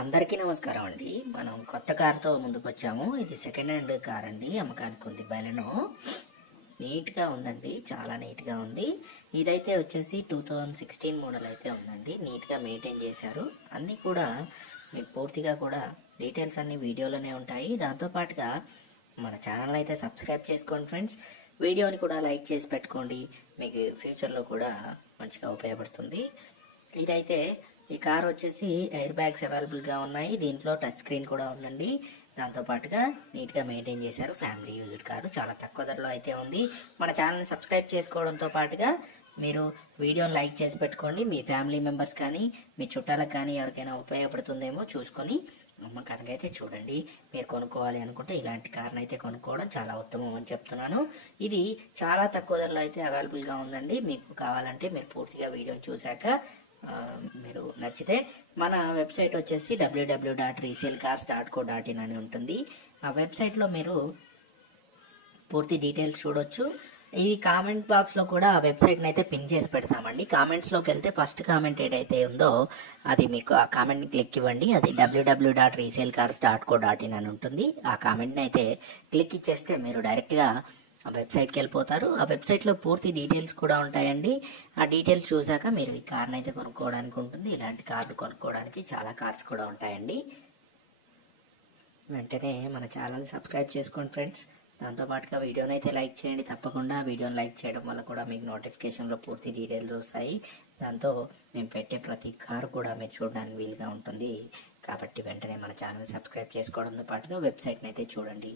అందరికీ నమస్కారం అండి. మనం కొత్త కారుతో ముందుకొచ్చాము. ఇది సెకండ్ హ్యాండ్ కార్ అండి, అమ్మకానికి ఉంది. బెలెనో నీట్గా ఉందండి, చాలా నీట్గా ఉంది. ఇదైతే వచ్చేసి 2016 మోడల్ అయితే ఉందండి. నీట్గా మెయింటైన్ చేశారు. అన్నీ కూడా మీకు పూర్తిగా కూడా డీటెయిల్స్ అన్నీ వీడియోలోనే ఉంటాయి. దాంతోపాటుగా మన ఛానల్ అయితే సబ్స్క్రైబ్ చేసుకోండి ఫ్రెండ్స్. వీడియోని కూడా లైక్ చేసి పెట్టుకోండి, మీకు ఫ్యూచర్లో కూడా మంచిగా ఉపయోగపడుతుంది. ఇదైతే ఈ కార్ వచ్చేసి ఎయిర్ బ్యాగ్స్ అవైలబుల్గా ఉన్నాయి. దీంట్లో టచ్ స్క్రీన్ కూడా ఉందండి. దాంతోపాటుగా నీట్గా మెయింటైన్ చేశారు. ఫ్యామిలీ యూజ్డ్ కారు, చాలా తక్కువ ధరలో అయితే ఉంది. మన ఛానల్ని సబ్స్క్రైబ్ చేసుకోవడంతో పాటుగా మీరు వీడియోని లైక్ చేసి పెట్టుకోండి. మీ ఫ్యామిలీ మెంబర్స్ కానీ మీ చుట్టాలకు కానీ ఎవరికైనా ఉపయోగపడుతుందేమో చూసుకొని అమ్మకానికి అయితే చూడండి. మీరు కొనుక్కోవాలి అనుకుంటే ఇలాంటి కార్ని అయితే కొనుక్కోవడం చాలా ఉత్తమం అని చెప్తున్నాను. ఇది చాలా తక్కువ ధరలో అయితే అవైలబుల్గా ఉందండి. మీకు కావాలంటే మీరు పూర్తిగా వీడియోని చూశాక మీరు నచ్చితే మన వెబ్సైట్ వచ్చేసి www.resellcars.co.in అని ఉంటుంది. ఆ వెబ్సైట్లో మీరు పూర్తి డీటెయిల్స్ చూడొచ్చు. ఈ కామెంట్ బాక్స్లో కూడా ఆ వెబ్సైట్ని అయితే పిన్ చేసి పెడతామండి. కామెంట్స్లోకి వెళ్తే ఫస్ట్ కామెంట్ ఏదైతే ఉందో అది మీకు ఆ కామెంట్ని క్లిక్ ఇవ్వండి. అది www.resellcars.co.in అని ఉంటుంది. ఆ కామెంట్ని అయితే క్లిక్ ఇచ్చేస్తే మీరు డైరెక్ట్గా ఆ వెబ్సైట్కి వెళ్ళిపోతారు. ఆ వెబ్సైట్లో పూర్తి డీటెయిల్స్ కూడా ఉంటాయండి. ఆ డీటెయిల్స్ చూసాక మీరు ఈ కార్ని అయితే కొనుక్కోవడానికి ఉంటుంది. ఇలాంటి కార్లు కొనుక్కోవడానికి చాలా కార్స్ కూడా ఉంటాయండి. వెంటనే మన ఛానల్ని సబ్స్క్రైబ్ చేసుకోండి ఫ్రెండ్స్. దాంతోపాటుగా వీడియోని అయితే లైక్ చేయండి. తప్పకుండా వీడియోని లైక్ చేయడం వల్ల కూడా మీకు నోటిఫికేషన్లో పూర్తి డీటెయిల్స్ వస్తాయి. దాంతో మేము పెట్టే ప్రతి కారు కూడా మీరు చూడడానికి వీలుగా ఉంటుంది. కాబట్టి వెంటనే మన ఛానల్ని సబ్స్క్రైబ్ చేసుకోవడంతో పాటుగా వెబ్సైట్ని అయితే చూడండి.